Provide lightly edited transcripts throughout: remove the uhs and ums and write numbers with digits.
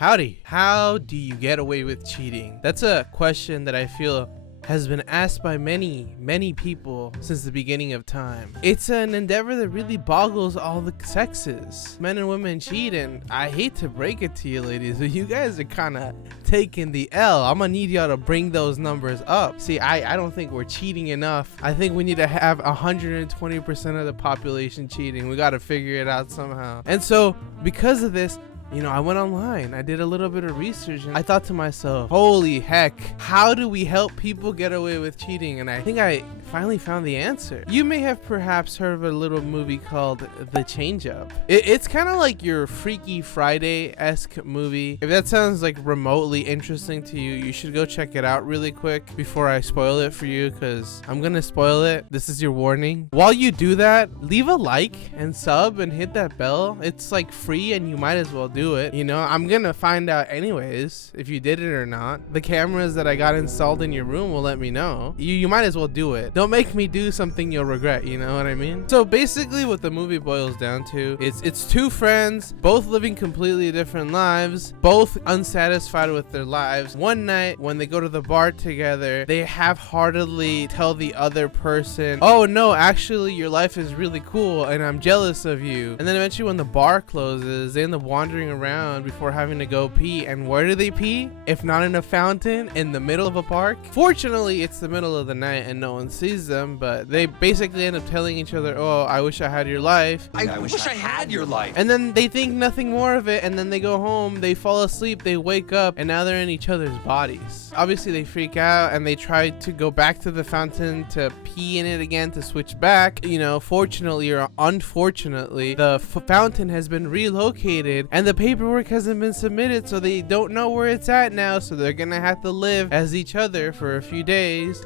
Howdy. How do you get away with cheating? That's a question that I feel has been asked by many people since the beginning of time. It's an endeavor that really boggles all the sexes. Men and women cheat, and I hate to break it to you ladies, but you guys are kind of taking the L. I'm gonna need y'all to bring those numbers up. See, I don't think we're cheating enough. I think we need to have 120% of the population cheating. We got to figure it out somehow. And so because of this, I went online, I did a little bit of research, and I thought to myself, holy heck, how do we help people get away with cheating? And I think I finally found the answer. You may have perhaps heard of a little movie called The Change Up. It's kind of like your Freaky Friday-esque movie. If that sounds like remotely interesting to you, you should go check it out really quick before I spoil it for you, because I'm gonna spoil it. This is your warning. While you do that, leave a like and sub and hit that bell. It's like free and you might as well do it. I'm gonna find out anyways if you did it or not. The cameras that I got installed in your room will let me know. You might as well do it. Don't make me do something you'll regret, you know what I mean? So basically what the movie boils down to is it's two friends, both living completely different lives, both unsatisfied with their lives. One night when they go to the bar together, they half-heartedly tell the other person, oh no, actually your life is really cool and I'm jealous of you. And then eventually when the bar closes, they end up wandering around before having to go pee. And where do they pee? If not in a fountain, in the middle of a park? Fortunately, it's the middle of the night and no one sees them, but they basically end up telling each other, oh, I wish I had your life. I wish I had your life. And then they think nothing more of it, and then they go home, they fall asleep, they wake up, and now they're in each other's bodies. Obviously, they freak out, and they try to go back to the fountain to pee in it again to switch back. Fortunately or unfortunately, the fountain has been relocated, and the paperwork hasn't been submitted, so they don't know where it's at now, so they're gonna have to live as each other for a few days.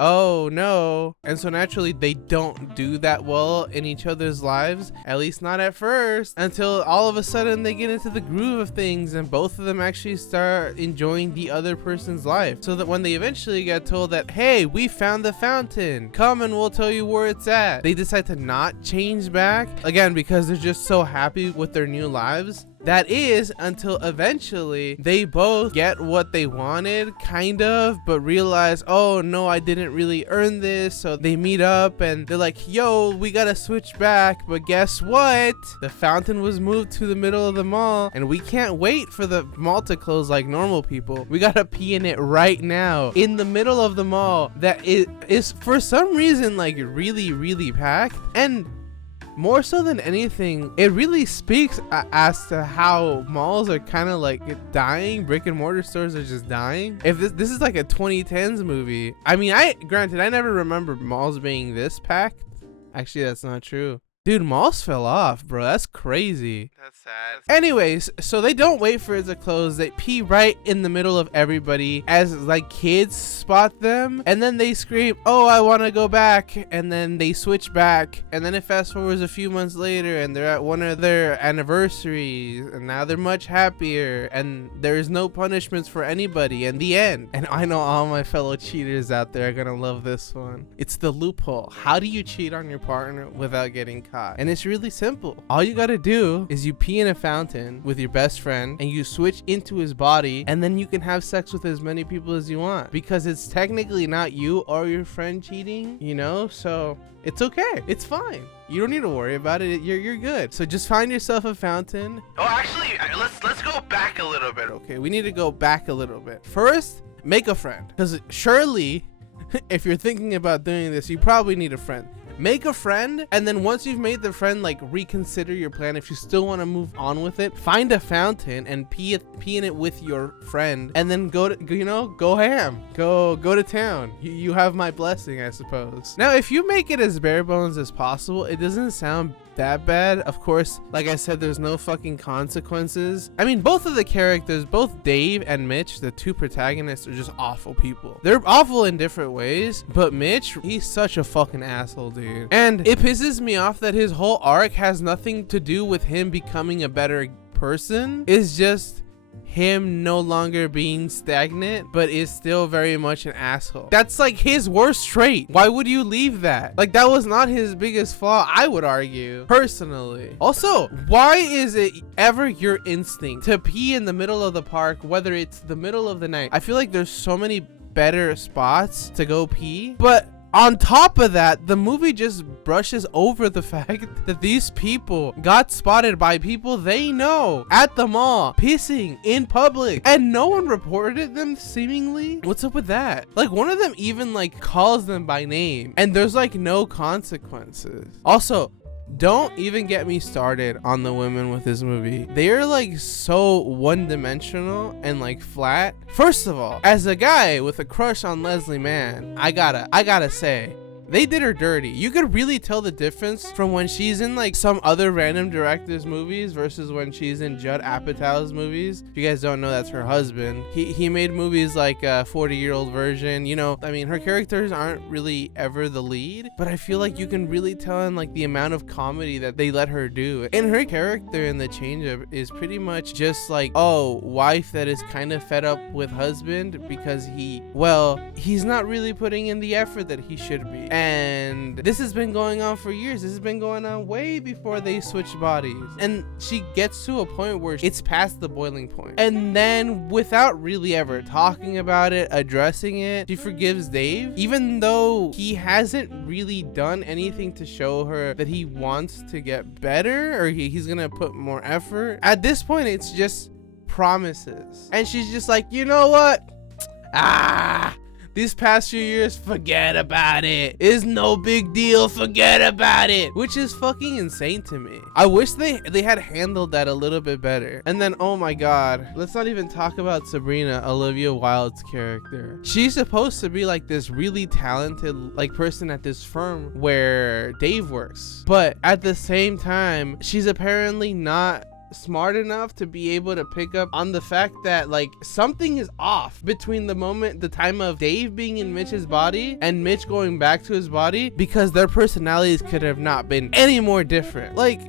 Oh no. And so naturally they don't do that well in each other's lives, at least not at first, until all of a sudden they get into the groove of things and both of them actually start enjoying the other person's life. So that when they eventually get told that, hey, we found the fountain, come and we'll tell you where it's at, they decide to not change back, again because they're just so happy with their new lives. That is until eventually they both get what they wanted, kind of, but realize, oh no, I didn't really earn this. So they meet up and they're like, yo, we gotta switch back. But guess what? The fountain was moved to the middle of the mall and we can't wait for the mall to close like normal people. We gotta pee in it right now in the middle of the mall that is for some reason like really packed. And more so than anything, it really speaks as to how malls are kind of like dying. Brick and mortar stores are just dying. If this is like a 2010s movie, I mean, granted, I never remember malls being this packed. Actually, that's not true. Dude, malls fell off, bro. That's crazy. That's sad. Anyways, so they don't wait for it to close. They pee right in the middle of everybody as like kids spot them. And then they scream, oh, I want to go back. And then they switch back. And then it fast forwards a few months later and they're at one of their anniversaries. And now they're much happier. And there's no punishments for anybody in the end. And I know all my fellow cheaters out there are going to love this one. It's the loophole. How do you cheat on your partner without getting caught? And it's really simple. All you gotta do is you pee in a fountain with your best friend and you switch into his body, and then you can have sex with as many people as you want because it's technically not you or your friend cheating, so it's okay. It's fine. You don't need to worry about it. You're good. So just find yourself a fountain. Oh, actually, let's go back a little bit. Okay, we need to go back a little bit. First, make a friend, because surely if you're thinking about doing this, you probably need a friend. Make a friend, and then once you've made the friend, like, reconsider your plan. If you still want to move on with it, find a fountain and pee in it with your friend, and then go ham, go to town. You have my blessing, I suppose. Now, if you make it as bare bones as possible, it doesn't sound that bad. Of course, like I said, there's no fucking consequences. I mean, both of the characters, both Dave and Mitch, the two protagonists, are just awful people. They're awful in different ways, but Mitch, he's such a fucking asshole, dude. And it pisses me off that his whole arc has nothing to do with him becoming a better person. It's just him no longer being stagnant, but is still very much an asshole. That's like his worst trait. Why would you leave that? Like, that was not his biggest flaw, I would argue, personally. Also, why is it ever your instinct to pee in the middle of the park, whether it's the middle of the night? I feel like there's so many better spots to go pee, but on top of that, the movie just brushes over the fact that these people got spotted by people they know at the mall pissing in public, and no one reported them, seemingly. What's up with that? Like, one of them even like calls them by name, and there's like no consequences. Also, don't even get me started on the women with this movie. They are like so one-dimensional and like flat. First of all, as a guy with a crush on Leslie Mann, I gotta say, they did her dirty. You could really tell the difference from when she's in like some other random director's movies versus when she's in Judd Apatow's movies. If you guys don't know, that's her husband. He made movies like 40-Year-Old Virgin. You know, I mean, her characters aren't really ever the lead, but I feel like you can really tell in like the amount of comedy that they let her do. And her character in The Change Up is pretty much just like, oh, wife that is kind of fed up with husband because he's not really putting in the effort that he should be. And this has been going on for years. This has been going on way before they switched bodies. And she gets to a point where it's past the boiling point. And then, without really ever talking about it, addressing it, she forgives Dave, even though he hasn't really done anything to show her that he wants to get better, or he's gonna put more effort. At this point, it's just promises. And she's just like, you know what? These past few years, forget about it. It's no big deal. Forget about it. Which is fucking insane to me. I wish they had handled that a little bit better. And then, oh my god, let's not even talk about Sabrina, Olivia Wilde's character. She's supposed to be like this really talented like person at this firm where Dave works. But at the same time, she's apparently not smart enough to be able to pick up on the fact that like something is off between the time of Dave being in Mitch's body and Mitch going back to his body, because their personalities could have not been any more different. Like,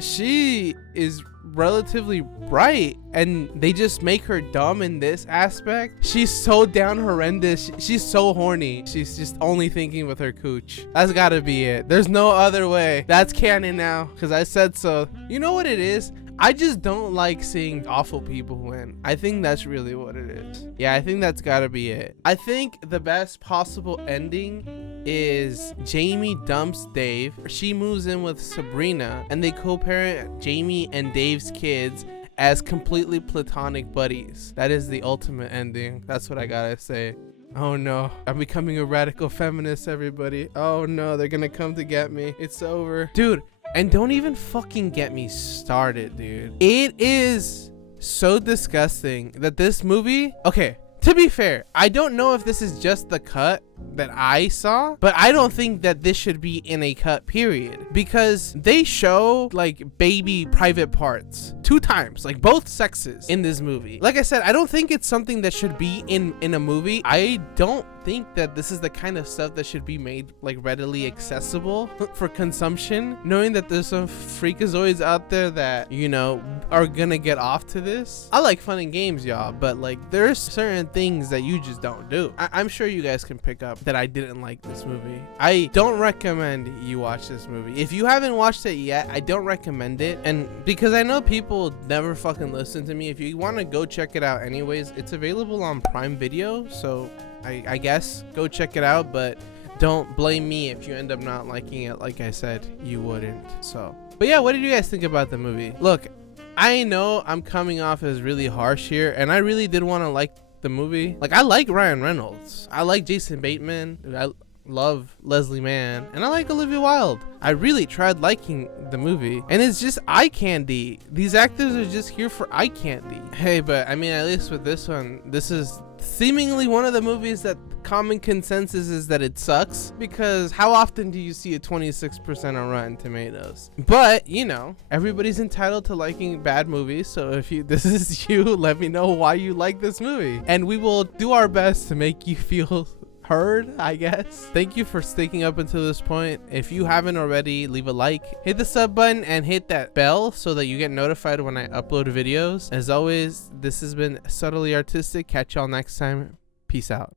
she is relatively bright and they just make her dumb in this aspect. She's so down horrendous. She's so horny. She's just only thinking with her cooch. That's gotta be it. There's no other way. That's canon now because I said so. You know what it is? I just don't like seeing awful people win. I think that's really what it is. Yeah, I think that's gotta be it. I think the best possible ending is Jamie dumps Dave. She moves in with Sabrina and they co-parent Jamie and Dave's kids as completely platonic buddies. That is the ultimate ending. That's what I gotta say. Oh no, I'm becoming a radical feminist, everybody. Oh no, they're gonna come to get me. It's over. Dude, and don't even fucking get me started, dude. It is so disgusting that this movie... Okay, to be fair, I don't know if this is just the cut that I saw, but I don't think that this should be in a cut, period, because they show like baby private parts 2 times, like both sexes in this movie. Like I said, I don't think it's something that should be in a movie. I don't think that this is the kind of stuff that should be made like readily accessible for consumption, knowing that there's some freakazoids out there that, you know, are gonna get off to this. I like fun and games, y'all, but like there's certain things that you just don't do. I'm sure you guys can pick up that I didn't like this movie. I don't recommend you watch this movie. If you haven't watched it yet, I don't recommend it. And because I know people never fucking listen to me, if you want to go check it out anyways, it's available on Prime Video, so I guess go check it out, but don't blame me if you end up not liking it. Like I said, you wouldn't. So, but yeah, what did you guys think about the movie? Look, I know I'm coming off as really harsh here, and I really did want to like the movie. Like, I like Ryan Reynolds, I like Jason Bateman, I love Leslie Mann, and I like Olivia Wilde. I really tried liking the movie, and it's just eye candy. These actors are just here for eye candy. Hey, but I mean, at least with this one, this is seemingly one of the movies that common consensus is that it sucks, because how often do you see a 26% on Rotten Tomatoes? But you know, everybody's entitled to liking bad movies, so if this is you, let me know why you like this movie, and we will do our best to make you feel heard, I guess. Thank you for sticking up until this point. If you haven't already, leave a like, hit the sub button, and hit that bell so that you get notified when I upload videos. As always, this has been Subtly Artistic. Catch y'all next time. Peace out.